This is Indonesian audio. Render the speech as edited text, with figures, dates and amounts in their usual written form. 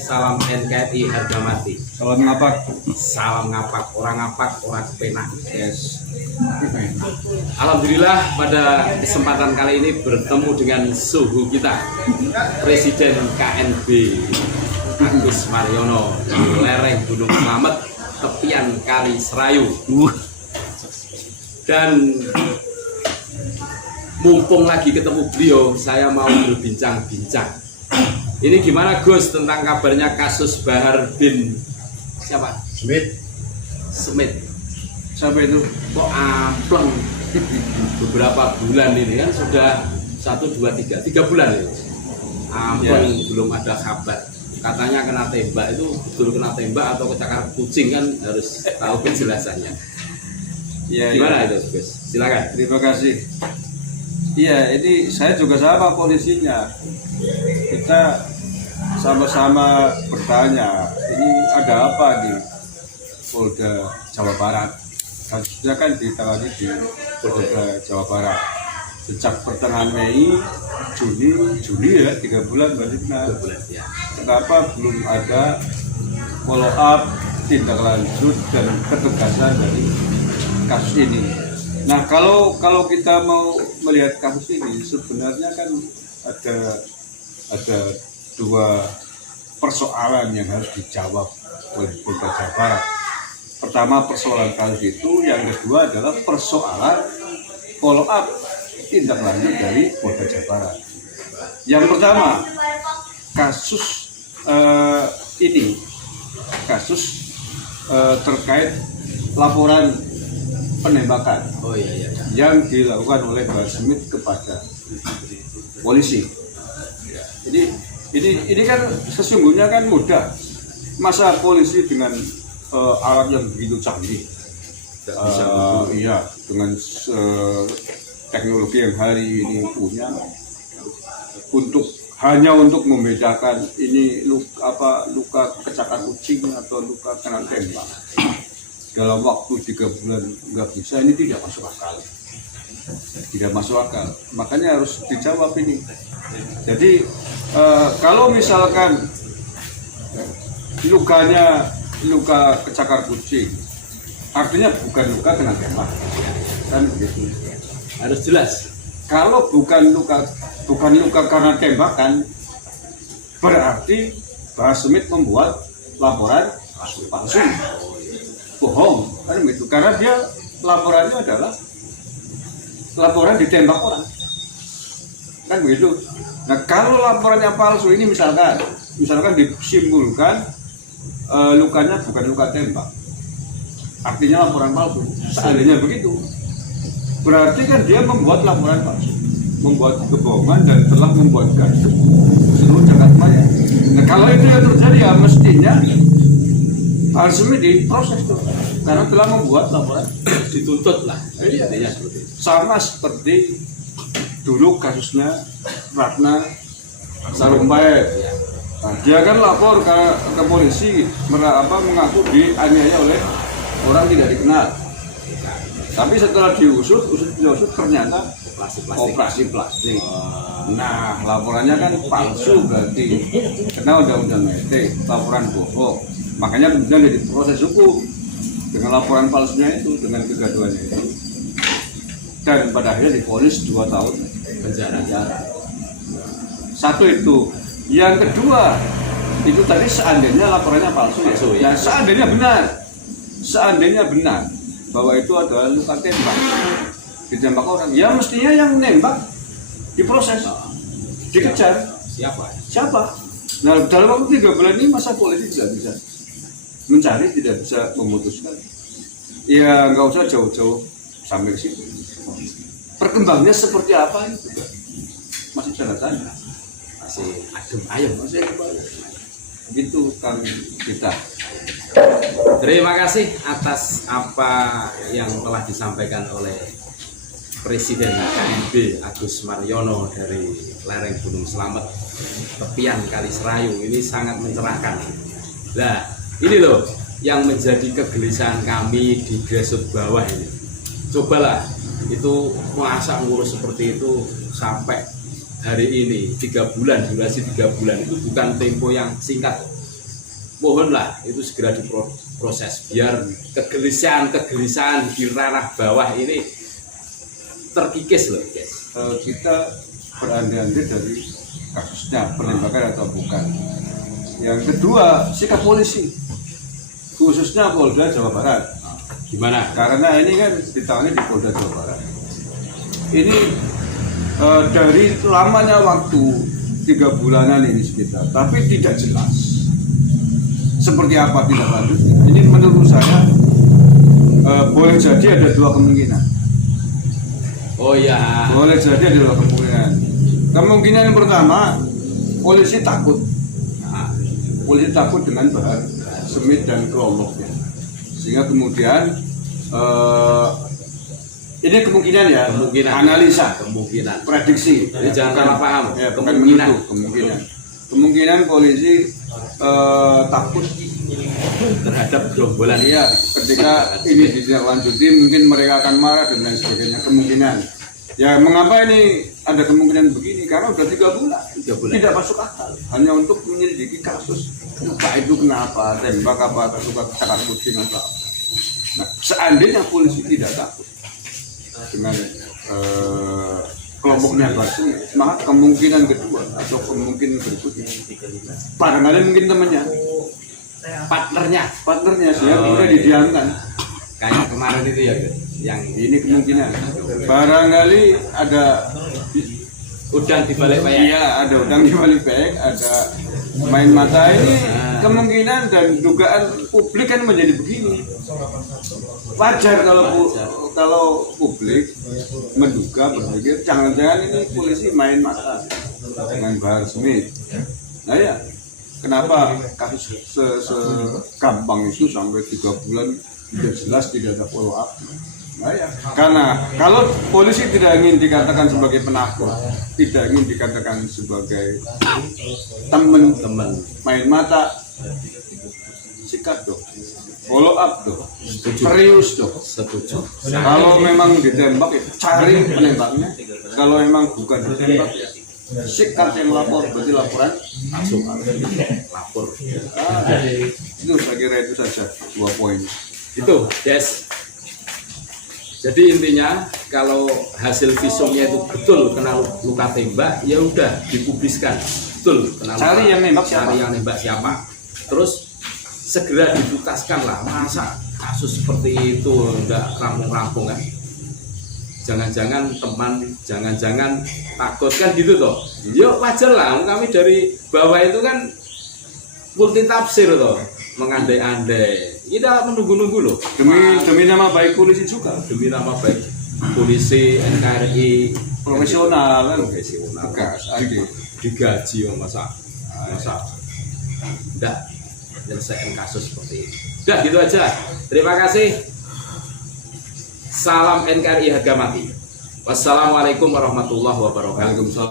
Salam NKRI harga mati. Salam ngapak. Salam ngapak, orang ngapak, orang kepenak. Yes. Alhamdulillah pada kesempatan kali ini bertemu dengan suhu kita, Presiden KNB Agus Mariono di lereng Gunung Slamet, tepian Kali Serayu. Dan mumpung lagi ketemu beliau, saya mau berbincang-bincang. Ini gimana Gus tentang kabarnya kasus Bahar bin siapa? Smith. Siapa itu? Kok ampleng beberapa bulan ini kan sudah 1, 2, 3 bulan ya. Ampleng ya. Belum ada kabar. Katanya kena tembak, itu betul kena tembak atau kecakar kucing kan harus tahu penjelasannya. Ya, gimana itu Gus? Silakan. Terima kasih. Iya, ini saya juga sama polisinya. Kita sama-sama bertanya, ini ada apa di Polda Jawa Barat? Kasusnya kan ditangani di Polda Jawa Barat. Sejak pertengahan Mei, Juni ya, 3 bulan berarti benar. 3 bulan ya. Kenapa belum ada follow up, tindak lanjut dan ketegasan dari kasus ini? Nah, kalau kita mau melihat kasus ini, sebenarnya kan ada dua persoalan yang harus dijawab oleh Polda Jawa Barat. Pertama persoalan kasus itu, yang kedua adalah persoalan follow up tindak lanjut dari Polda Jawa Barat. Yang pertama, kasus terkait laporan penembakan yang dilakukan oleh Bahar Smith kepada polisi. Jadi ini kan sesungguhnya kan mudah, masa polisi dengan alat yang begitu canggih, dengan teknologi yang hari ini punya, hanya untuk membedakan ini luka kecakar kucing atau luka kena tembak dalam waktu 3 bulan nggak bisa, ini tidak masuk akal. Makanya harus dijawab ini. Jadi kalau misalkan lukanya luka kecakar kucing, artinya bukan luka kena tembak, kan begitu. Harus jelas. Kalau bukan luka karena tembakan, berarti Bahar Smith membuat laporan palsu, bohong, kan begitu. Karena dia laporannya adalah laporan ditembak orang, kan begitu. Nah, kalau laporannya palsu ini misalkan disimpulkan lukanya bukan luka tembak, artinya laporan palsu. Seandainya begitu, berarti kan dia membuat laporan palsu, membuat kebohongan dan telah membuat gaduh seluruh jagat maya. Nah, kalau itu yang terjadi, ya mestinya Bahar Smith diproses tuh, karena telah membuat laporan, dituntut lah. Intinya seperti itu. Sama seperti dulu kasusnya Ratna Sarumpait. Nah, dia kan lapor ke polisi, mengaku dianiaya oleh orang tidak dikenal. Tapi setelah diusut ternyata operasi plastik. Nah, laporannya kan palsu, berarti kena undang-undang ITE, laporan bohong. Makanya kemudian dia diproses hukum dengan laporan palsunya itu, dengan kegaduhannya itu, dan pada akhirnya divonis 2 tahun penjara. Satu itu. Yang kedua, itu tadi seandainya laporannya palsu ya. Seandainya benar bahwa itu adalah luka tembak, ditembak orang, ya mestinya yang nembak diproses, dikejar. Siapa? Nah, dalam waktu 3 bulan ini masa polisi tidak bisa mencari, tidak bisa memutuskan? Ya nggak usah jauh-jauh sampai ke situ. Perkembangannya seperti apa itu masih tanda tanya, Masih adem ayem. Gitu kan kita. Terima kasih atas apa yang telah disampaikan oleh Presiden KNB Agus Mariono dari lereng Gunung Slamet, tepian Kali Serayu. Ini sangat mencerahkan. Nah, ini loh yang menjadi kegelisahan kami di grassroots bawah ini. Cobalah itu masa ngurus seperti itu sampai hari ini 3 bulan, durasi 3 bulan itu bukan tempo yang singkat. mohonlah itu segera diproses biar kegelisahan di ranah bawah ini terkikis loh guys. Kita berandai-andai dari kasusnya penembakan atau bukan. Yang kedua, sikap polisi khususnya Polda Jawa Barat. Gimana? Karena ini kan ditangani di Polda Jawa Barat. Ini dari lamanya waktu 3 bulanan ini sekitar, tapi tidak jelas seperti apa tidak lanjutnya. Ini menurut saya boleh jadi ada 2 kemungkinan. Oh ya. Boleh jadi ada 2 kemungkinan. Kemungkinan yang pertama, polisi takut. Nah, Polisi takut dengan bahan semit dan kelompoknya, sehingga kemudian ini kemungkinan ya, analisa, kemungkinan. prediksi. Jadi jangan salah paham. Ya, bukan Kemungkinan. menuduh, kemungkinan polisi takut Terhadap gerombolan ya ketika ini ditindaklanjuti mungkin mereka akan marah dan lain sebagainya. Kemungkinan ya, mengapa ini ada kemungkinan begini, karena udah 3 bulan 3 bulan. tidak masuk akal hanya untuk menyelidiki kasus luka itu kenapa, tembak apa, suka cakar kucing atau apa. Nah, seandainya polisi tidak takut dengan kelompoknya Basri, maka kemungkinan kedua atau kemungkinan berikutnya barangkali mungkin temannya, partnernya sehingga kemudian didiamkan. Kayak kemarin itu ya guys, yang Ini kemungkinan barangkali ada udang di balik payah. iya, ada udang di balik pek, ada main mata. Ini kemungkinan dan dugaan publik kan menjadi begini. Wajar kalau publik menduga, berpikir jangan-jangan ini polisi main mata dengan bahan semit. Nah ya, kenapa kasus segampang itu sampai 3 bulan tidak jelas, tidak ada follow up? Nah ya, karena kalau polisi tidak ingin dikatakan sebagai penakut, tidak ingin dikatakan sebagai teman main mata, sikat dong, follow up dong, serius dong. Setuju. Kalau memang ditembak ya cari penembaknya, kalau memang bukan ditembak ya sikat yang lapor, berarti laporan Langsung lapor. itu saya kira itu saja 2 poin. Itu, yes. Jadi intinya kalau hasil visumnya itu betul kena luka tembak, ya udah dipubliskan. Betul kena luka. Cari yang nembak siapa? Cari yang nembak siapa. Terus segera dituntaskan lah. Masa kasus seperti itu enggak rampung-rampung kan? Jangan-jangan teman, jangan-jangan takut kan gitu toh. Yuk wajar lah, kami dari bawah itu kan multi tafsir toh, mengandai-andai. Kita menunggu-nunggu loh. Demi nama baik polisi juga, Demi nama baik polisi, NKRI, profesional kan, profesional. tegas, adil. Digaji masa enggak menyelesaikan kasus seperti ini. Udah gitu aja. Terima kasih. Salam NKRI harga mati. Wassalamualaikum warahmatullahi wabarakatuh. Waalaikumsalam.